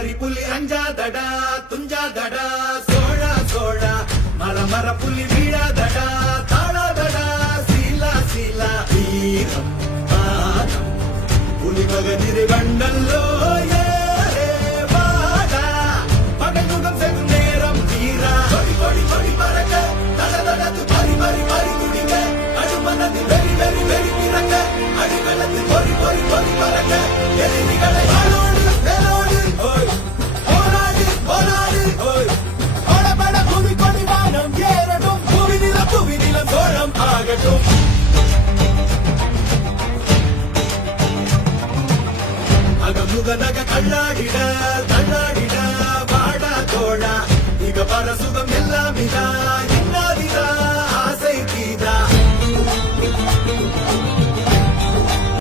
பரி புலி அஞ்சாதடா துஞ்சாதடா சோழ சோழ மர மர புலி வீழாதடா தாழாதடா சீலா சீலா வீரம் பாதம் புலி மகனிரு கண்டல்லோ அகமுகனக கண்ணாடிட கண்ணாடிட வாடா தோழா இக பர சுகம் எல்லாம் இதா